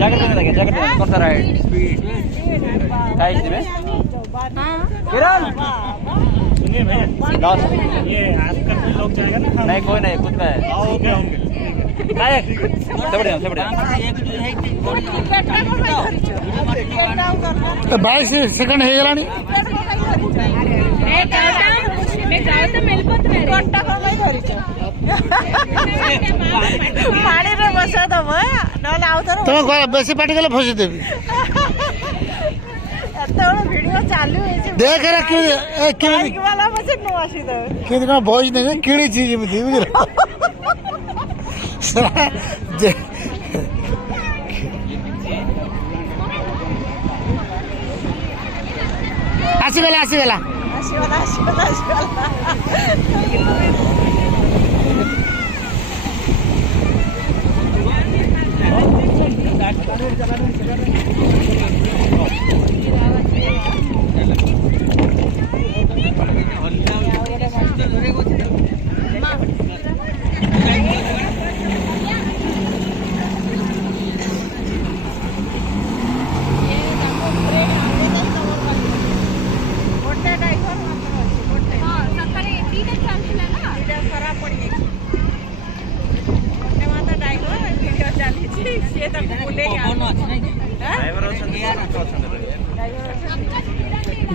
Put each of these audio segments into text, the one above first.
Jacket पहने लगे jacket पहने कौन सा राइड स्पीड टाइट में किरण सुनिए भैया ये आजकल लोग जाएगा ना नहीं कोई नहीं खुद का है ओके ओके 22 सेकंड ହେଇଗଲାଣି ପାଣିରେ ବସେଇଦବ ନହେଲେ ଆଉ ଥରେ ତମେ ବେଶୀ ପାଟି କଲେ ଫସି ଦେବି ଏତେବେଳେ ଭିଡିଓ ଚାଲୁ ହେଇଛି ଦେଖରେ କେମିତି ବାଲା ବସେ ନ ଆସିଦେବେ କେମିତି କଣ ଭଏସ୍ ନେଇ କିଣିଛି ଯେମିତି ବୁଝିଲ ଆସିଗଲା ଆସିଗଲା ଆସିଗଲା ଆସିଗଲା ଆସିଗଲା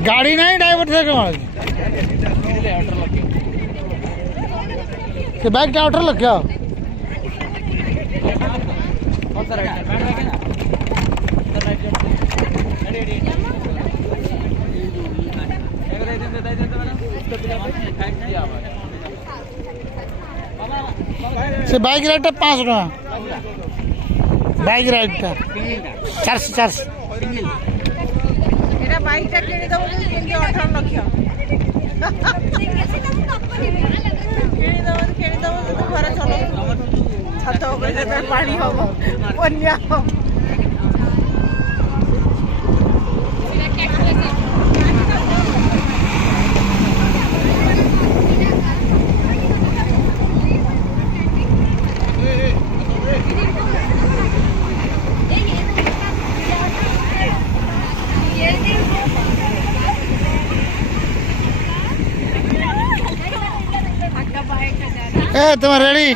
गाड़ी नहीं ड्राइवर थे के बैग क्या ऑर्डर लग गया से बाइक राइड 500 टका बाइक राइड का 400 ଏଟା ବାଇକଟା କିଣିଦବ ଯଦି କିଣିକି 18 ଲକ୍ଷ କିଣିଦବ ଯଦି ଘରେ ଚଲଉଥିବ ଛାତ ଉପରେ ଯେତେବେଳେ ପାଣି ହବ ବନ୍ୟା ହବ तुम रेडी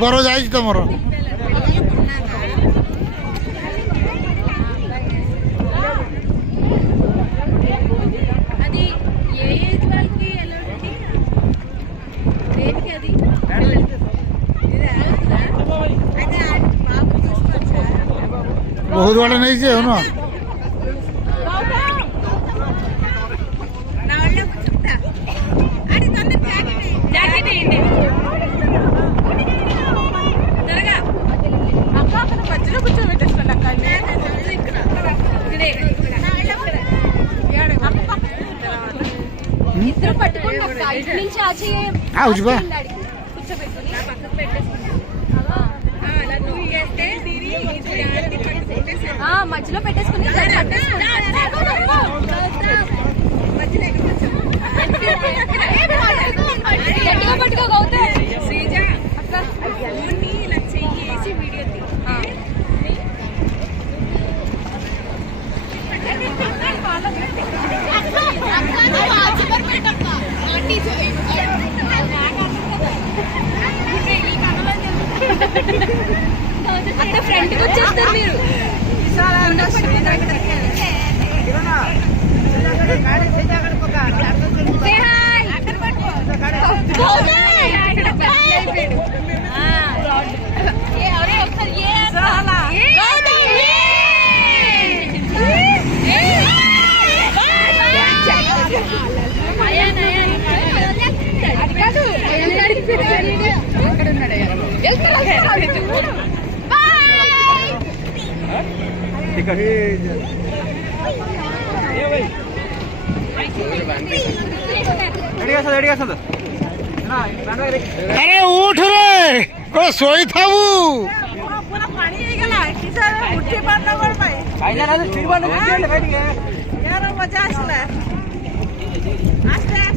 बर जाए तुम बहुत बड़ा नहीं से हो ना మధ్యలో పెట్టేసుకుని గట్టిగా పట్టుకో గౌతమ్ శ్రీజ అక్క ఫోన్ని ఇలా చెయ్యేసి వీడియో తీ అక్క ఫ్రంట్కి వచ్చేస్తారు మీరు Say hi. ଟିକଟ ଏଠି ଆସନ୍ତୁ ନା ଆରେ ଉଠ ରେ କଣ ଶୋଇଥାବୁ ପୁରା ପାଣି ହେଇଗଲା କିସ ଉଠି ପାରୁନ କଣ ପାଇଁ ଖାଇଲା ନା ସ୍ପିଡ୍ ବାନ ଟିକେ ୟାର ମଜା ଆସିଲା ଆସ୍ତେ ଆସ୍ତେ